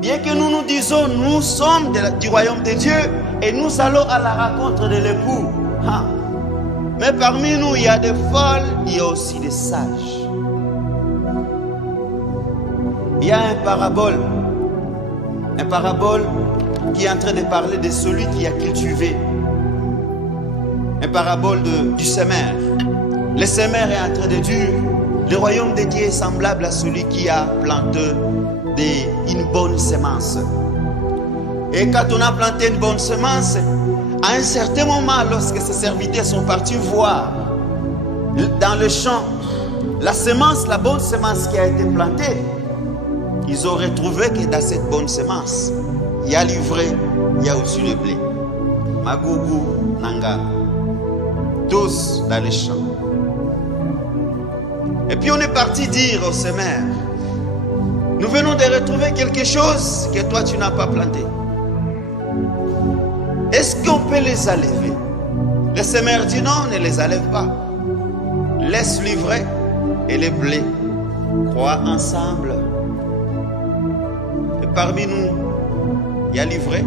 Bien que nous nous disons, nous sommes du royaume de Dieu et nous allons à la rencontre de l'époux. Mais parmi nous, il y a des folles, il y a aussi des sages. Il y a un parabole qui est en train de parler de celui qui a cultivé. Un parabole du semeur. Le semeur est en train de dire, le royaume de Dieu est semblable à celui qui a planté une bonne semence. Et quand on a planté une bonne semence, à un certain moment, lorsque ses serviteurs sont partis voir dans le champ la bonne semence qui a été plantée, ils ont retrouvé que dans cette bonne semence, il y a l'ivraie, il y a aussi le blé. Magougou, Nanga, tous dans les champs. Et puis on est parti dire au semeur, nous venons de retrouver quelque chose que toi tu n'as pas planté. Est-ce qu'on peut les enlever? Le semeur dit non, ne les enlève pas. Laisse l'ivraie et le blé croient ensemble. Et parmi nous, il y a l'ivraie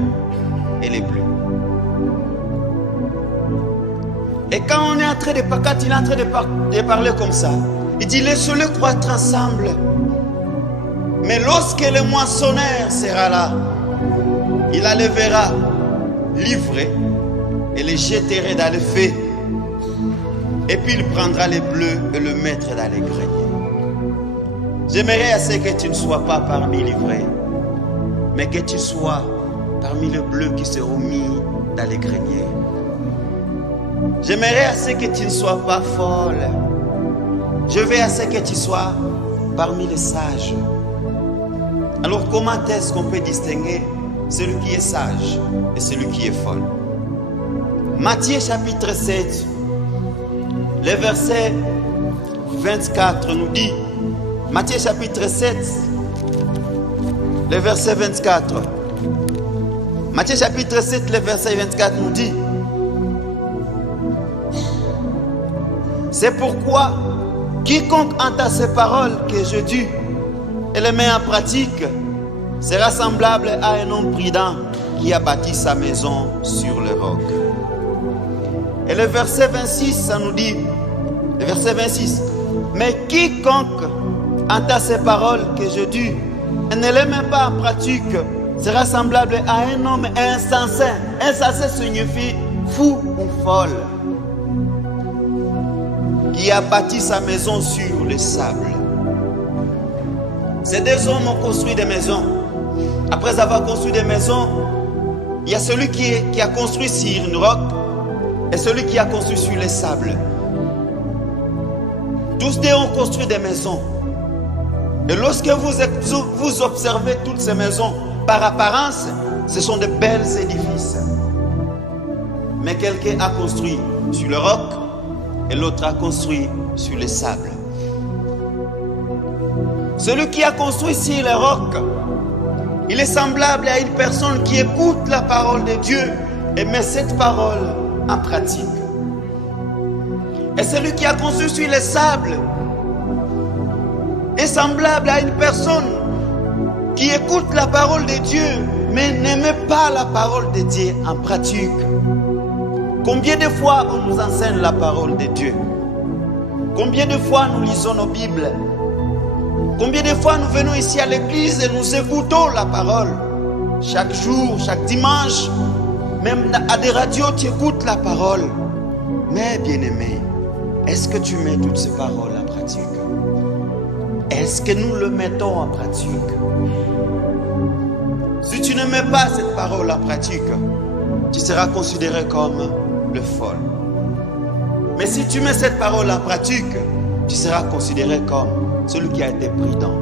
et le blé. Et quand on est en train de parler comme ça, il dit laisse-le croître ensemble. Mais lorsque le moissonneur sera là, il enlèvera l'ivraie et le jettera dans le feu. Et puis il prendra les bleus et le mettra dans les greniers. J'aimerais assez que tu ne sois pas parmi l'ivraie, mais que tu sois parmi les bleus qui seront mis dans les greniers. J'aimerais assez que tu ne sois pas folle. Je veux assez que tu sois parmi les sages. Alors comment est-ce qu'on peut distinguer celui qui est sage et celui qui est folle? Matthieu chapitre 7, le verset 24 nous dit, Matthieu chapitre 7, le verset 24. Matthieu chapitre 7, le verset 24 nous dit, c'est pourquoi quiconque entend ces paroles que je dis et les met en pratique sera semblable à un homme prudent qui a bâti sa maison sur le roc. Et le verset 26, ça nous dit, le verset 26, mais quiconque entend ces paroles que je dis et ne les met pas en pratique sera semblable à un homme insensé. Insensé signifie fou ou folle, qui a bâti sa maison sur le sable. Ces deux hommes ont construit des maisons. Après avoir construit des maisons, il y a celui qui a construit sur une roc et celui qui a construit sur le sable. Tous deux ont construit des maisons. Et lorsque vous observez toutes ces maisons, par apparence, ce sont de belles édifices. Mais quelqu'un a construit sur le roc et l'autre a construit sur le sable. Celui qui a construit sur le roc, il est semblable à une personne qui écoute la parole de Dieu et met cette parole en pratique. Et celui qui a construit sur le sable est semblable à une personne qui écoute la parole de Dieu mais ne met pas la parole de Dieu en pratique. Combien de fois on nous enseigne la parole de Dieu? Combien de fois nous lisons nos Bibles? Combien de fois nous venons ici à l'église et nous écoutons la parole? Chaque jour, chaque dimanche, même à des radios, tu écoutes la parole. Mais bien-aimé, est-ce que tu mets toutes ces paroles en pratique? Est-ce que nous le mettons en pratique? Si tu ne mets pas cette parole en pratique, tu seras considéré comme le folle. Mais si tu mets cette parole en pratique, tu seras considéré comme celui qui a été prudent.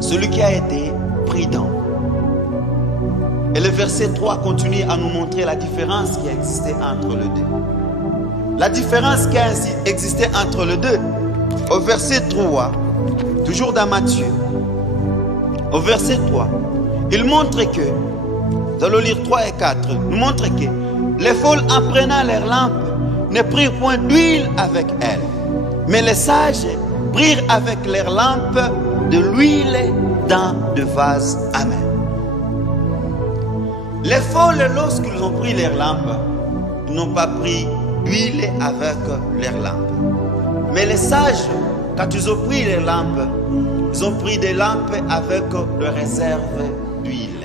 Celui qui a été prudent. Et le verset 3 continue à nous montrer la différence qui a existé entre les deux. La différence qui a existé entre les deux, au verset 3, toujours dans Matthieu, au verset 3, il montre que, dans le lire 3 et 4, nous montre que les folles en prenant leurs lampes ne prirent point d'huile avec elles, mais les sages prirent avec leurs lampes de l'huile dans de vases. Amen. Les folles, lorsqu'ils ont pris leurs lampes, ils n'ont pas pris d'huile avec leurs lampes. Mais les sages, quand ils ont pris les lampes, ils ont pris des lampes avec de réserves d'huile.